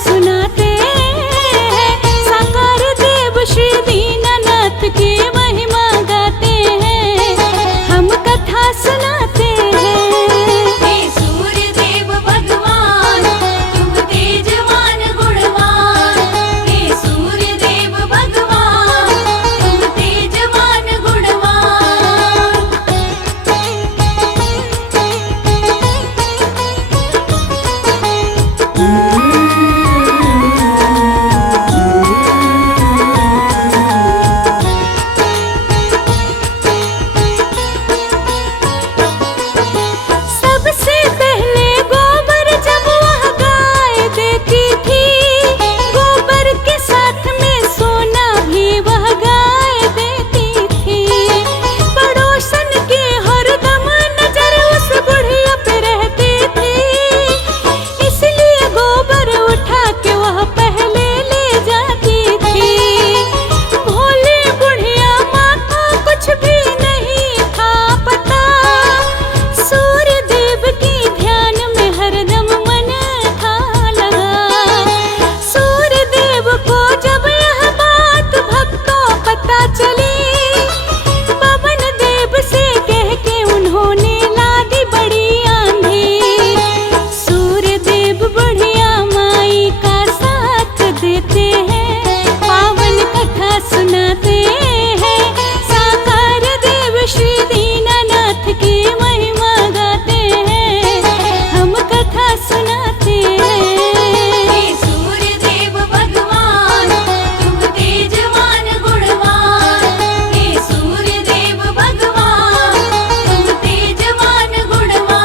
सुनाते हैं, साकार देव श्री दीनानाथ की महिमा गाते हैं, हम कथा सुनाते हैं। हे सूर्य देव भगवान तुम तेजवान गुणवान, हे सूर्य देव भगवान तुम तेजवान गुणवान। सबसे पहले गोबर जब वह गाय देती थी, गोबर के साथ में सोना भी वह गाय देती थी। पड़ोसन के हरदम नजर उस बुढ़िया पे रहती थी, इसलिए गोबर उठा के वह पहले ले जाती थी। भोली बुढ़िया माँ को कुछ भी नहीं था पता, सूर्य देव की ध्यान में हरदम मन था लगा। सूर्य देव को जब यह बात भक्तों पता चली, पवन देव से कह के उन्होंने ला दी बड़ी आंधी। सूर्य देव बुढ़िया माई का साथ देते हैं, पावन कथा सुनाते हैं, साकार देव श्री दीनानाथ की महिमा गाते हैं, हम कथा सुनाते हैं। हे सूर्य देव भगवान तुम तेजवान गुणवान, हे सूर्य देव भगवान तुम तेजवान गुणवान।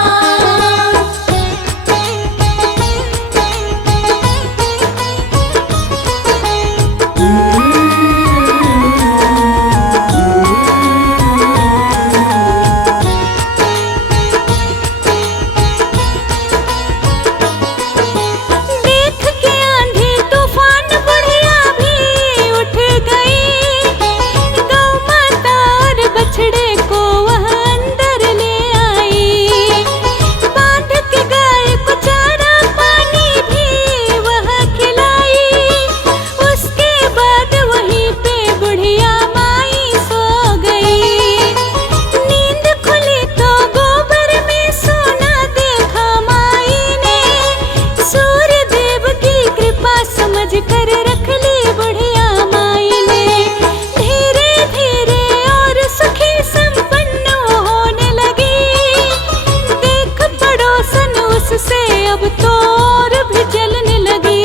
देख के आंधी तूफान बुढ़िया भी उठ गई, गौ माता और बछड़े को वह अंदर ले आई। बांध के गाय को चारा पानी भी वह खिलाई, उसके बाद वहीं पे बुढ़िया माई सो गई। नींद खुली तो गोबर में सोना देखा माई ने, सूर्य देव की कृपा समझ कर रख ली बुढ़िया माई ने। धीरे धीरे और सुखी संपन्न वो होने लगी, देख पड़ोसन उससे अब तो और भी जलने लगी।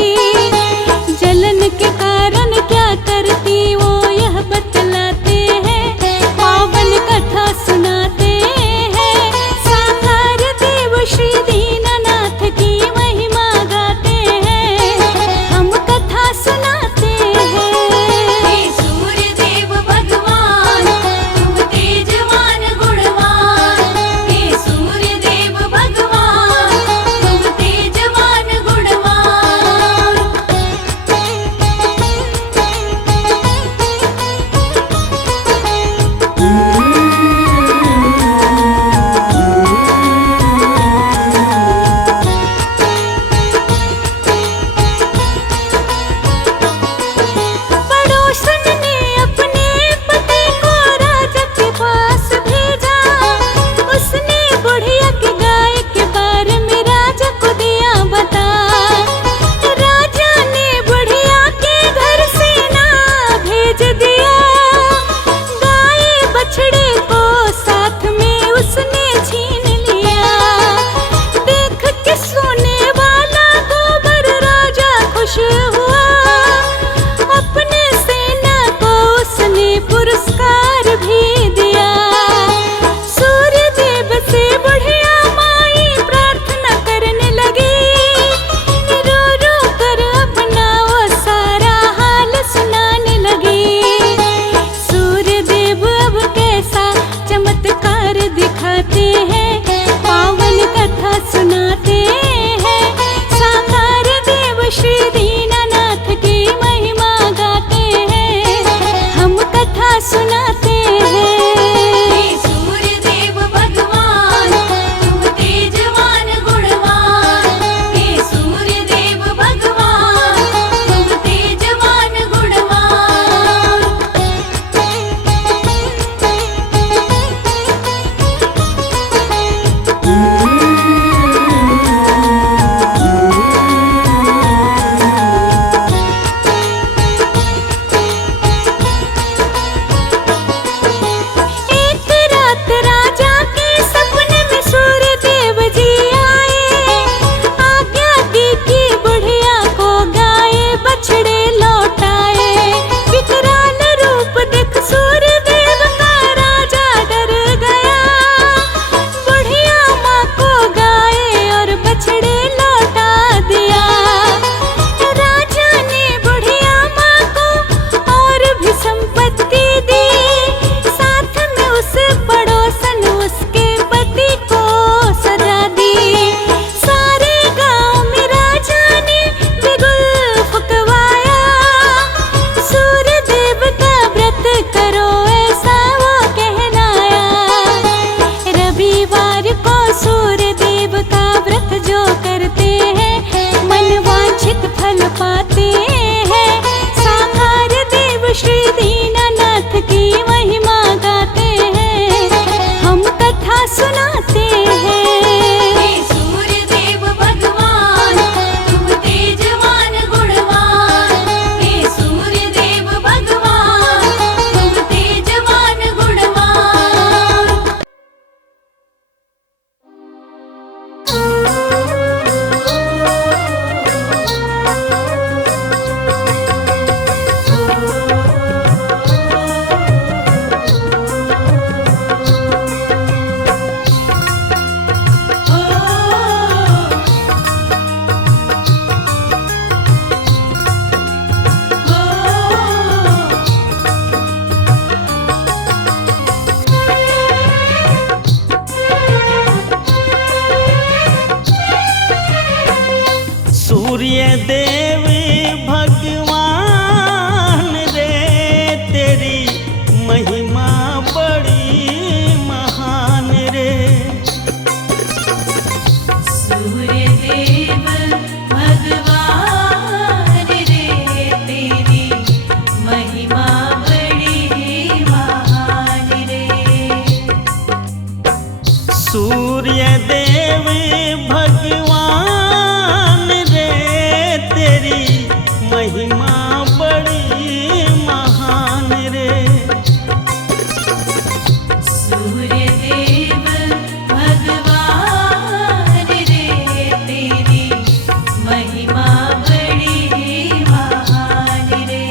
जलन के कारण क्या करती वो यह बतलाते हैं, पावन कथा सुनाते हैं, साकार देव श्री दीनानाथ की महिमा गाते हैं, हम कथा सुनाते हैं। हे सूर्य देव भगवान तुम तेजवान गुणवान, हे सूर्य देव भगवान तुम तेजवान सूर्य देव भगवान रे तेरी महिमा बड़ी महान रे। सूर्य देव भगवान रे तेरी महिमा बड़ी महान रे। सूर्य देव भगवान रे तेरी महिमा बड़ी महान रे। सूर्य देव भगवान रे तेरी महिमा बड़ी महान रे।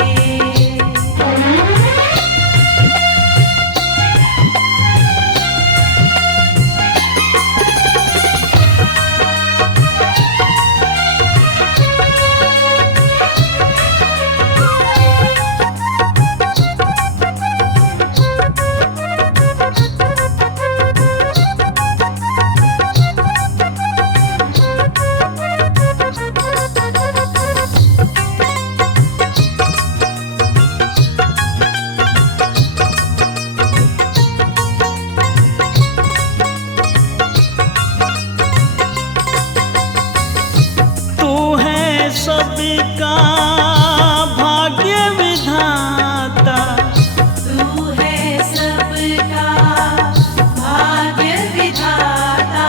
तू है सबका भाग्य विधाता, तू है सबका भाग्य विधाता।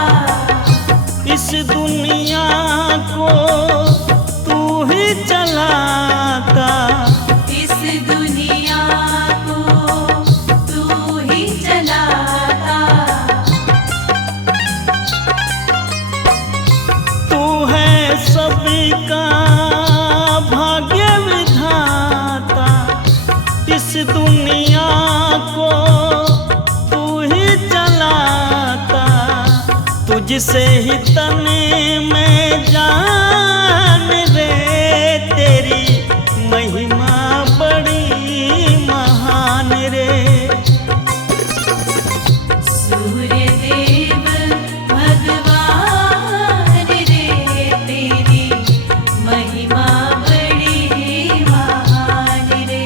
इस दुनिया को तू ही चलाता। इस दुनिया को तू ही चलाता। तू है सबका भाग्य विधाता, इस दुनिया को तू ही चलाता। तुझसे ही तन में जान रे तेरी महिमा बड़ी महान रे। सूर्य देव भगवान रे तेरी महिमा बड़ी महान रे।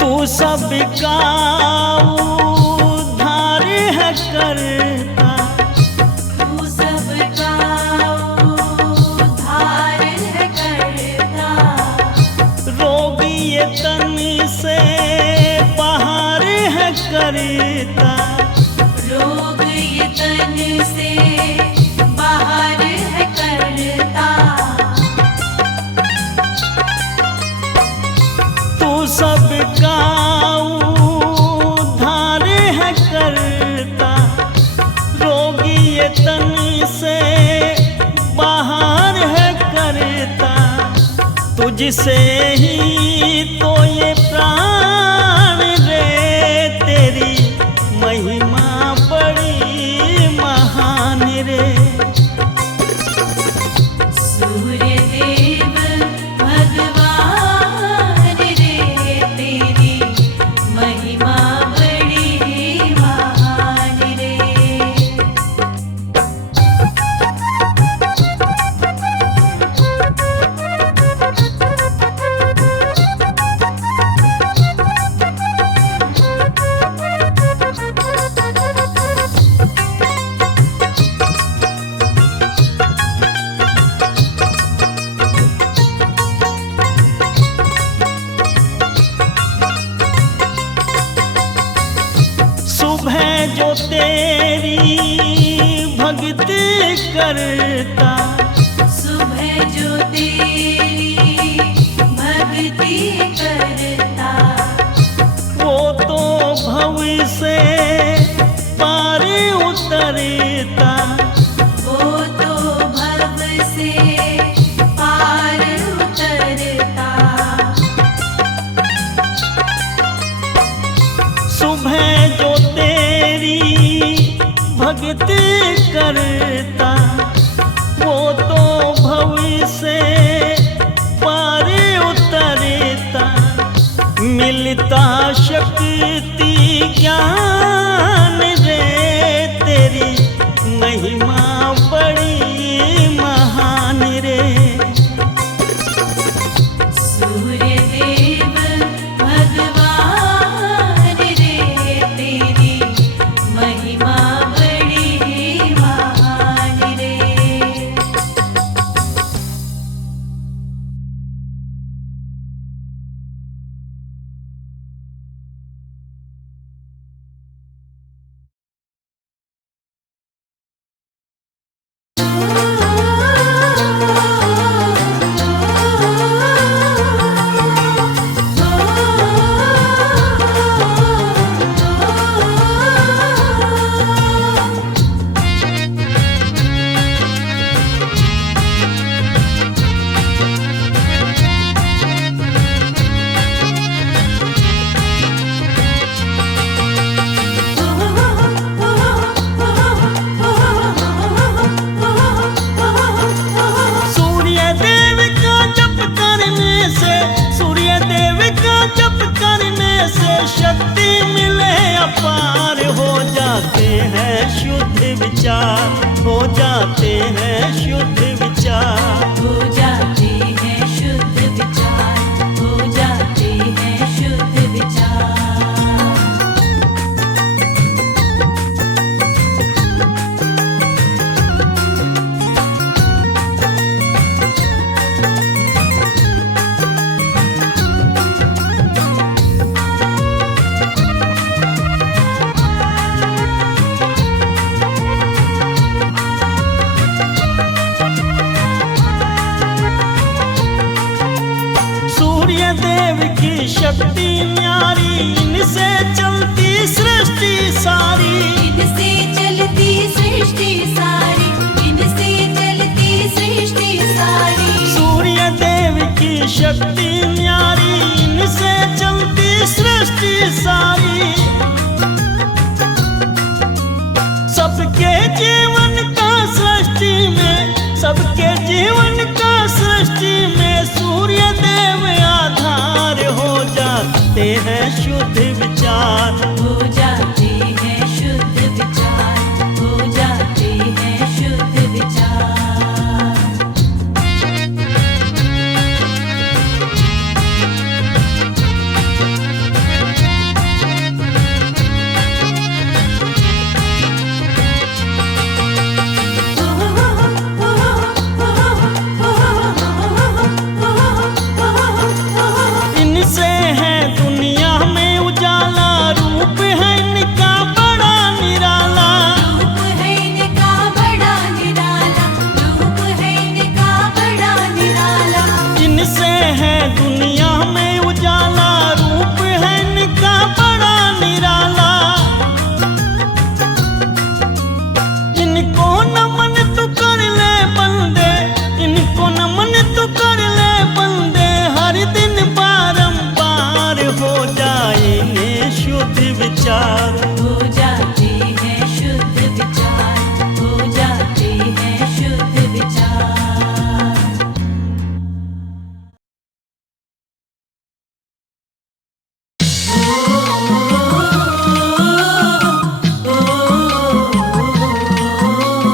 तू सबका उद्धार है करता, तू सबका उद्धार है करता। रोगी ये तन से बाहर है करता। रोग ये तन से बाहर है करता। तू सबका उद्धार है करता, रोगी ये तन से बाहर है करता। तुझसे ही तो ये प्राण रे तेरी महिमा बड़ी महान रे। सूर्य देव भगवान रे तेरी महिमा बड़ी महान रे। जो तेरी भक्ति करता, सुबह जो तेरी भक्ति करता, वो तो भव से पार उतरता। भक्ति करता, वो तो भव से पार उतरता। मिलता शक्ति ज्ञान रे, तेरी महिमा बड़ी महान रे। सूर्य देव भगवान रे, तेरी महिमा बड़ी महान रे। शक्ति मिले अपार, हो जाते हैं शुद्ध विचार, हो जाते हैं शुद्ध विचार। हो जाते हैं शुद्ध विचार, हो जाते हैं शुद्ध विचार। शक्ति न्यारी, इनसे चलती सृष्टि सारी, इनसे चलती सृष्टि सारी, इनसे चलती सृष्टि सारी। सूर्य देव की शक्ति न्यारी, इनसे चलती सृष्टि सारी। सबके जीवन का सृष्टि में, सबके जीवन का सृष्टि में सूर्य देव आधार, हो जाते हैं शुद्ध विचार, हो जाते हैं शुद्ध विचार, हो जाते हैं शुद्ध विचार। इनसे है दुनिया में उजाला, रूप है इनका बड़ा निराला। रूप है इनका बड़ा निराला, रूप है इनका बड़ा निराला। इनसे है दुनिया में उजाला, रूप है इनका बड़ा निराला। इनको नमन तू कर ले बंदे, इनको नमन तू कर ले बंदे, हर दिन बारंबार हो जाएंगे शुद्ध विचार। हो जाते हैं शुद्ध विचार, हो जाते हैं शुद्ध विचार। ओ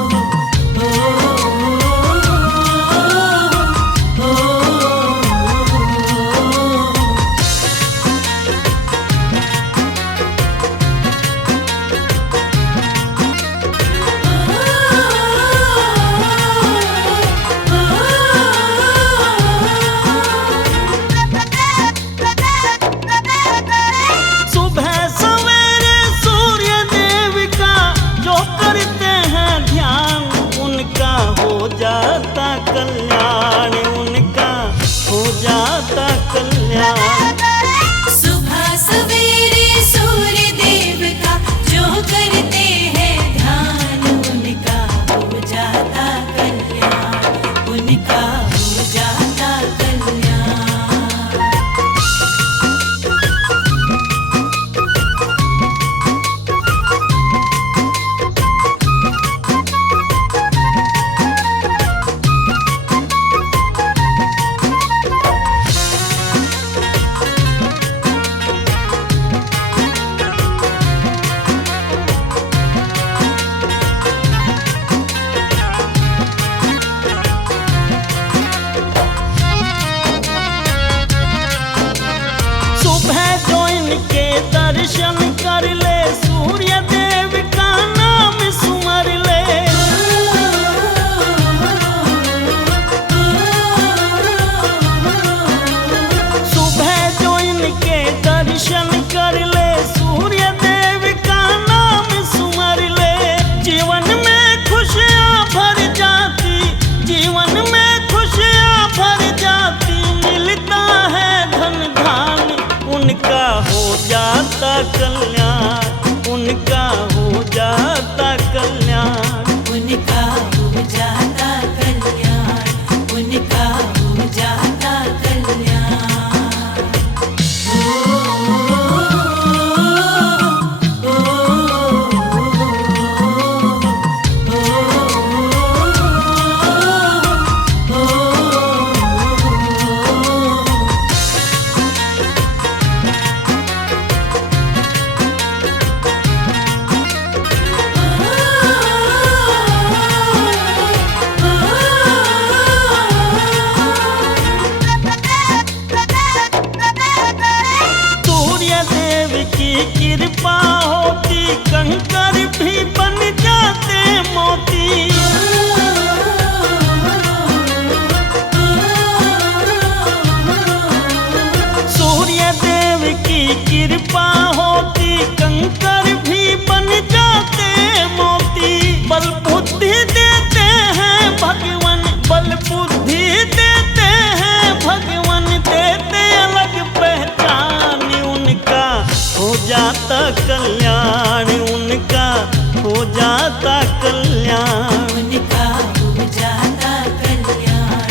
जाता कल्याण। उनका हो जाता कल्याण,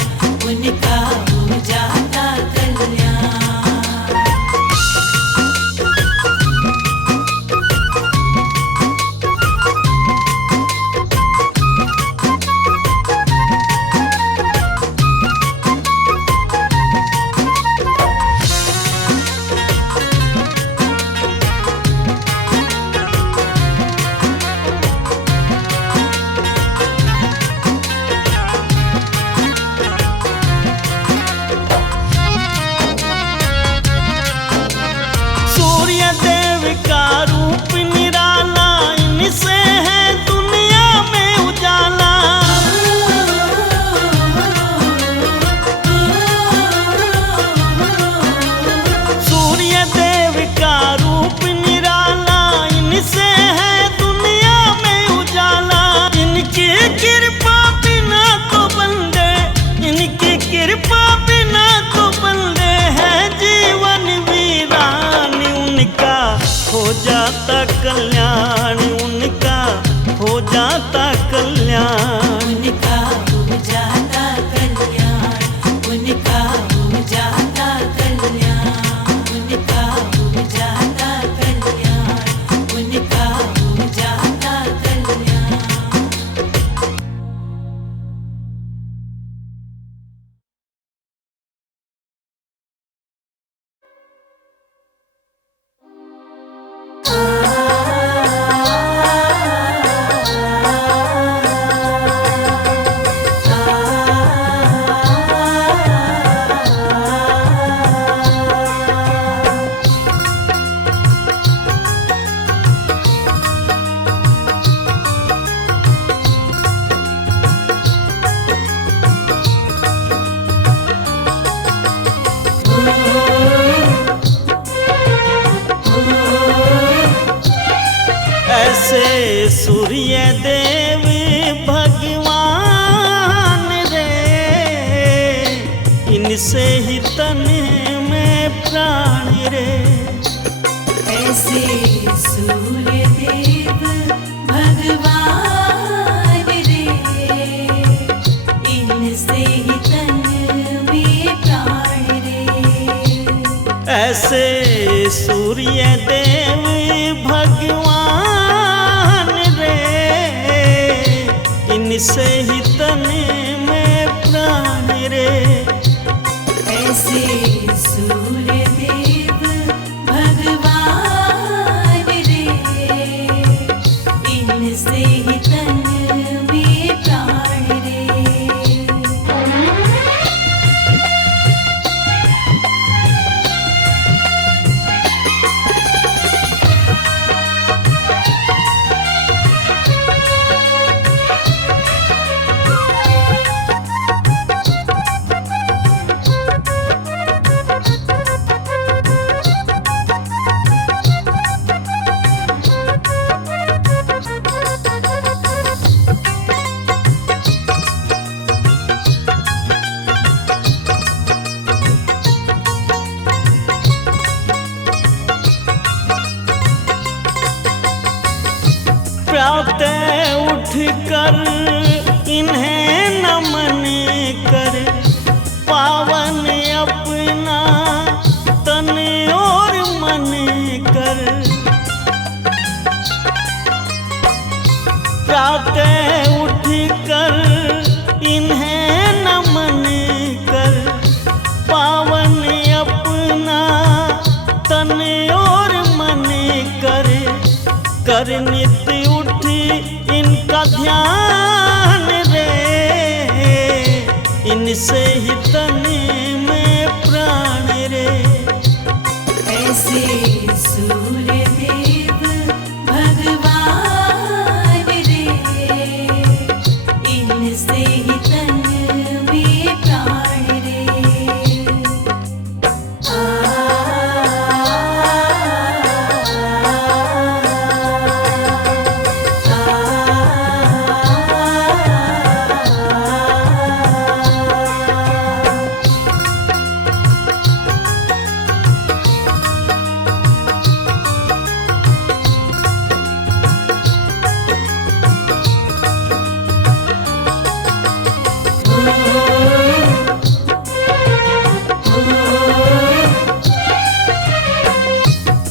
उनका हो जाता कल्याण। सूर्य देव का रूप निराला, इनसे है दुनिया में उजाला। सूर्य देव का रूप निराला, इनसे है दुनिया में उजाला। इनकी कृपा बिना तो बंदे, इनकी कृपा बिना तो बंदे है जीवन वीरान। उनका हो जाता कल्याण, उनका हो जाता कल्याण। उनका हो जाता कल्याण, उनका हो जाता कल्याण, उनका हो जाता कल्याण, उनका हो जाता कल्याण। ऐसे सूर्य देव भगवान रे, इनसे ही तन में प्राण रे। ऐसे सूर्य देव भगवान रे, इनसे ही तन में प्राण रे। ऐसे सूर्य देव भगवान रे, इनसे ही तन में प्राण रे। ऐसे सूर्य देव भगवान रे, इनसे ही तन में प्राण रे। प्रातः उठ कर इन्हें नमन कर, पावन अपना तन और मन कर। प्रातः उठ कर इन्हें नमन कर, पावन अपना तन और मन कर। कर नित्य उठी इनका ध्यान रे, इनसे ही तन में प्राण रे। ऐसे सूर्य देव भगवान रे, इनसे ही तन में प्राण रे।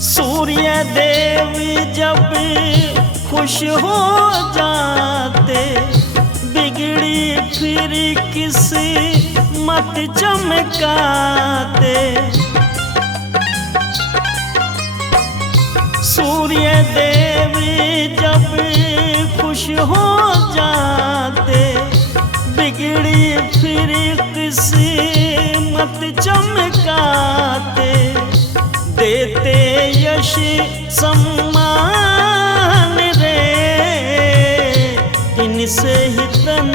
सूर्य देव जब खुश हो जाते, बिगड़ी फिर किस्मत चमकाते। सूर्य देव जब खुश हो जाते, बिगड़ी फिर किस्मत चमकाते। देते यश सम्मान रे, इनसे ही तन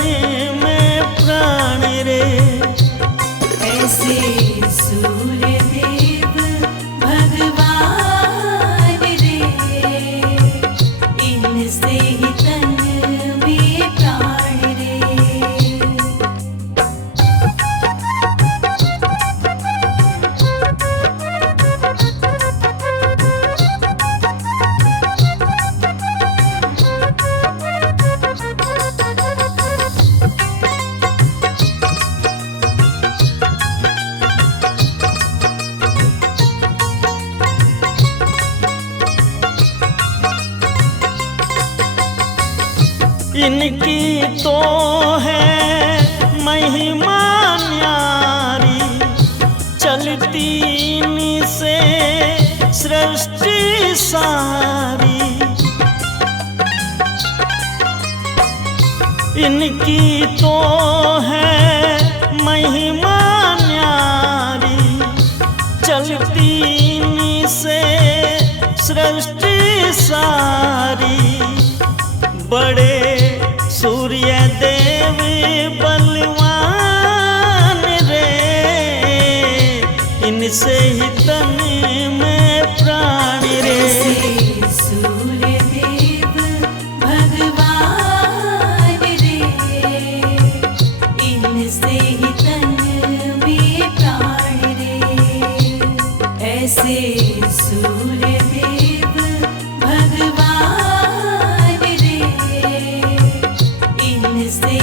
में प्राण रे। ऐसे सूर्य देव भगवान रे, इनसे ही तन में प्राण रे। इनकी तो है महिमा न्यारी, चलती इनसे सृष्टि सारी। इनकी तो है महिमा न्यारी, चलती इनसे सृष्टि सारी। बड़े सूर्य देव बलवान रे, इनसे ही तन में प्राण रे। ऐसे सूर्य देव भगवान रे, इनसे ही तन में प्राण रे। ऐसे सूर्य देव भगवान रे, इनसे